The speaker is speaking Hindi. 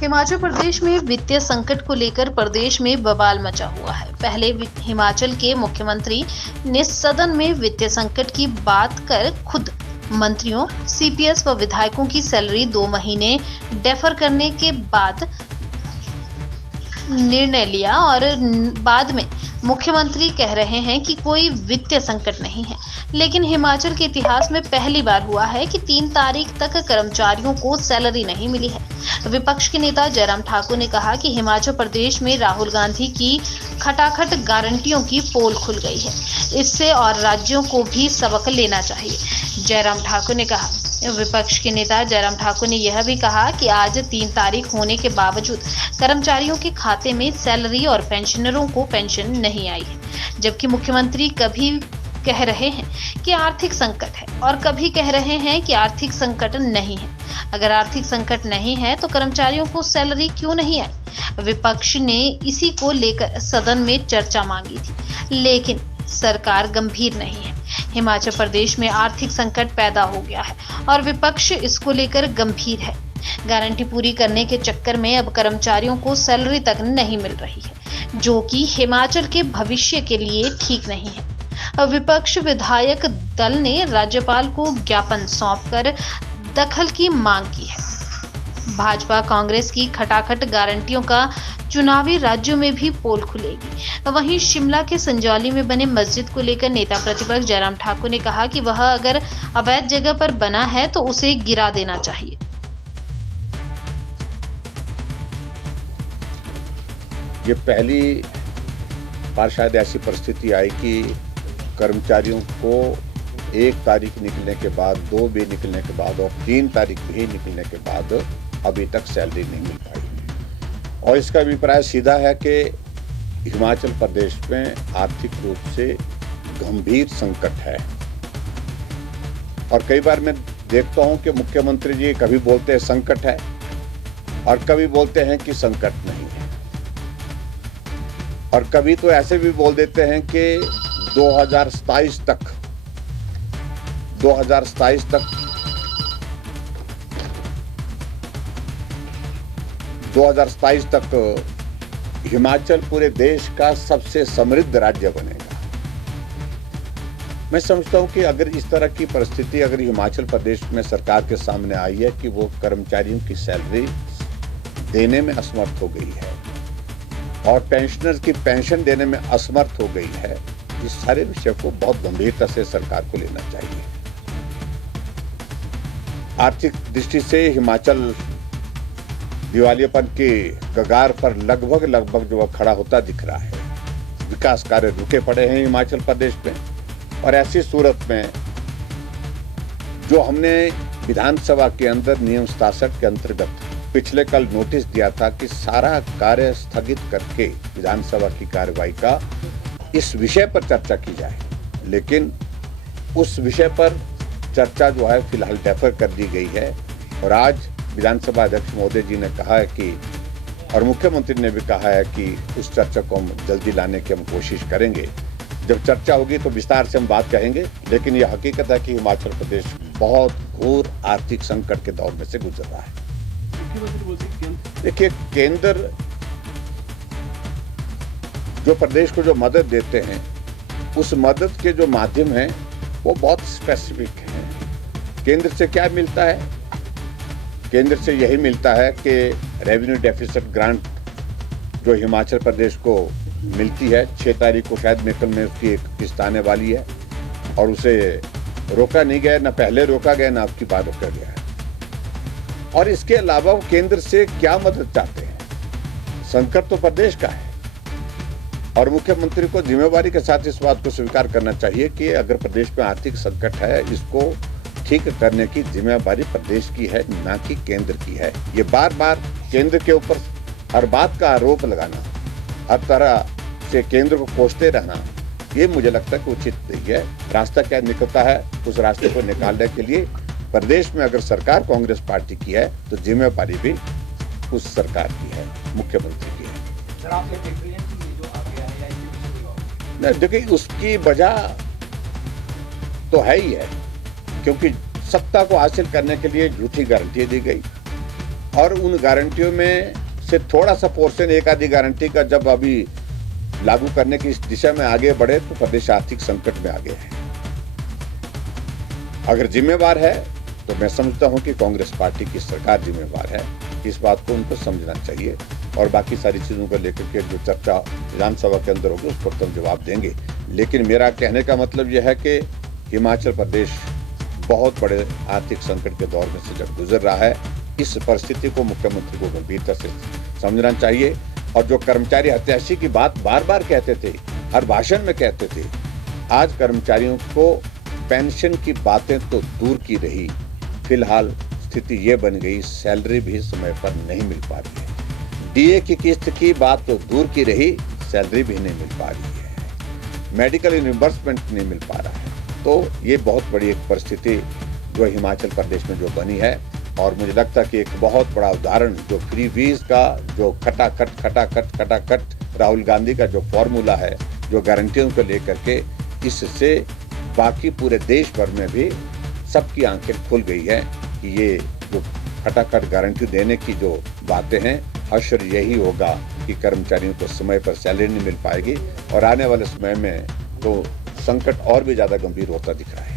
हिमाचल प्रदेश में वित्तीय संकट को लेकर प्रदेश में बवाल मचा हुआ है। पहले हिमाचल के मुख्यमंत्री ने सदन में वित्तीय संकट की बात कर खुद मंत्रियों, सीपीएस व विधायकों की सैलरी 2 महीने डेफर करने के बाद निर्णय लिया और बाद में मुख्यमंत्री कह रहे हैं कि कोई वित्तीय संकट नहीं है। लेकिन हिमाचल के इतिहास में पहली बार हुआ है कि 3 तारीख तक कर्मचारियों को सैलरी नहीं मिली है। विपक्ष के नेता जयराम ठाकुर ने कहा कि हिमाचल प्रदेश में राहुल गांधी की खटाखट गारंटियों की पोल खुल गई है, इससे और राज्यों को भी सबक लेना चाहिए, जयराम ठाकुर ने कहा। विपक्ष के नेता जयराम ठाकुर ने यह भी कहा कि आज 3 तारीख होने के बावजूद कर्मचारियों के खाते में सैलरी और पेंशनरों को पेंशन नहीं आई है, जबकि मुख्यमंत्री कभी कह रहे हैं कि आर्थिक संकट है और कभी कह रहे हैं कि आर्थिक संकट नहीं है। अगर आर्थिक संकट नहीं है तो कर्मचारियों को सैलरी क्यों नहीं आई? विपक्ष ने इसी को लेकर सदन में चर्चा मांगी थी, लेकिन सरकार गंभीर नहीं है। हिमाचल प्रदेश में आर्थिक संकट पैदा हो गया है और विपक्ष इसको लेकर गंभीर है। गारंटी पूरी करने के चक्कर में अब कर्मचारियों को सैलरी तक नहीं मिल रही है, जो कि हिमाचल के भविष्य के लिए ठीक नहीं है। विपक्ष विधायक दल ने राज्यपाल को ज्ञापन सौंपकर दखल की मांग की है। भाजपा कांग्रेस की खटाखट गारंटियों का चुनावी राज्यों में भी पोल खुलेगी। वहीं शिमला के संजौली में बने मस्जिद को लेकर नेता प्रतिपक्ष जयराम ठाकुर ने कहा कि वह अगर अवैध जगह पर बना है तो उसे गिरा देना चाहिए। ये पहली बार शायद ऐसी परिस्थिति आई कि कर्मचारियों को 1 तारीख निकलने के बाद, 2 भी निकलने के बाद और 3 तारीख भी निकलने के बाद अभी तक सैलरी नहीं मिल पाई। और इसका अभिप्राय सीधा है कि हिमाचल प्रदेश में आर्थिक रूप से गंभीर संकट है। और कई बार मैं देखता हूं कि मुख्यमंत्री जी कभी बोलते हैं संकट है और कभी बोलते हैं कि संकट नहीं है, और कभी तो ऐसे भी बोल देते हैं कि 2027 तक हिमाचल पूरे देश का सबसे समृद्ध राज्य बनेगा। मैं समझता हूं कि अगर इस तरह की परिस्थिति अगर हिमाचल प्रदेश में सरकार के सामने आई है कि वो कर्मचारियों की सैलरी देने में असमर्थ हो गई है और पेंशनर्स की पेंशन देने में असमर्थ हो गई है, इस सारे विषय को बहुत गंभीरता से सरकार को लेना चाहिए। आर्थिक दृष्टि से हिमाचल दिवालियापन के कगार पर लगभग जो खड़ा होता दिख रहा है। विकास कार्य रुके पड़े हैं हिमाचल प्रदेश में, और ऐसी सूरत में जो हमने विधानसभा के अंदर नियम 67 के अंतर्गत पिछले कल नोटिस दिया था कि सारा कार्य स्थगित करके विधानसभा की कार्यवाही का इस विषय पर चर्चा की जाए, लेकिन उस विषय पर चर्चा जो है फिलहाल डेफर कर दी गई है। और आज विधानसभा अध्यक्ष महोदय जी ने कहा है कि, और मुख्यमंत्री ने भी कहा है कि उस चर्चा को हम जल्दी लाने की हम कोशिश करेंगे। जब चर्चा होगी तो विस्तार से हम बात कहेंगे, लेकिन यह हकीकत है कि हिमाचल प्रदेश बहुत घोर आर्थिक संकट के दौर में से गुजर रहा है। देखिए, केंद्र जो प्रदेश को जो मदद देते हैं, उस मदद के जो माध्यम हैं वो बहुत स्पेसिफिक हैं। केंद्र से क्या मिलता है? केंद्र से यही मिलता है कि रेवेन्यू डेफिसिट ग्रांट जो हिमाचल प्रदेश को मिलती है, 6 तारीख को शायद मेकल में उसकी एक किस्त आने वाली है, और उसे रोका नहीं गया, ना पहले रोका गया ना आपकी बात रोका गया है। और इसके अलावा वो केंद्र से क्या मदद चाहते हैं? संकट तो प्रदेश का है, और मुख्यमंत्री को जिम्मेवारी के साथ इस बात को स्वीकार करना चाहिए कि अगर प्रदेश में आर्थिक संकट है, इसको ठीक करने की जिम्मेवारी प्रदेश की है, ना कि केंद्र की है। ये बार बार केंद्र के ऊपर हर बात का आरोप लगाना, हर तरह से केंद्र को कोसते रहना, ये मुझे लगता है कि उचित नहीं है। रास्ता क्या निकलता है, उस रास्ते को निकालने के लिए प्रदेश में अगर सरकार कांग्रेस पार्टी की है तो जिम्मेवारी भी उस सरकार की है, मुख्यमंत्री की है। सर, आप ये देख रहे हैं कि ये जो आ गया है या इसकी नहीं, देखिए, उसकी वजह तो है ही है, क्योंकि सत्ता को हासिल करने के लिए झूठी गारंटी दी गई और उन गारंटियों में से थोड़ा सा पोर्शन, एक आधी गारंटी का जब अभी लागू करने की इस दिशा में आगे बढ़े तो प्रदेश आर्थिक संकट में आ गया है। अगर जिम्मेवार है तो मैं समझता हूं कि कांग्रेस पार्टी की सरकार जिम्मेवार है। इस बात को उनको समझना चाहिए और बाकी सारी चीजों को लेकर के जो चर्चा विधानसभा के अंदर होगी उस पर तो हम जवाब देंगे। लेकिन मेरा कहने का मतलब यह है कि हिमाचल प्रदेश बहुत बड़े आर्थिक संकट के दौर में से जब गुजर रहा है, इस परिस्थिति को मुख्यमंत्री को गंभीरता से समझना चाहिए। और जो कर्मचारी हत्याशी की बात बार बार कहते थे, हर भाषण में कहते थे, आज कर्मचारियों को पेंशन की बातें तो दूर की रही, फिलहाल स्थिति ये बन गई सैलरी भी समय पर नहीं मिल पा रही है। डीए की किस्त की बात तो दूर की रही, सैलरी भी नहीं मिल पा रही है, मेडिकल रिइंबर्समेंट नहीं मिल पा रहा है। तो ये बहुत बड़ी एक परिस्थिति जो हिमाचल प्रदेश में जो बनी है। और मुझे लगता है कि एक बहुत बड़ा उदाहरण जो फ्री वीज का जो खटाखट राहुल गांधी का जो फॉर्मूला है, जो गारंटियों को लेकर के, इससे बाकी पूरे देश भर में भी सबकी आंखें खुल गई है कि ये जो खटाखट गारंटी देने की जो बातें हैं, असर यही होगा कि कर्मचारियों को समय पर सैलरी नहीं मिल पाएगी और आने वाले समय में तो संकट और भी ज्यादा गंभीर होता दिख रहा है।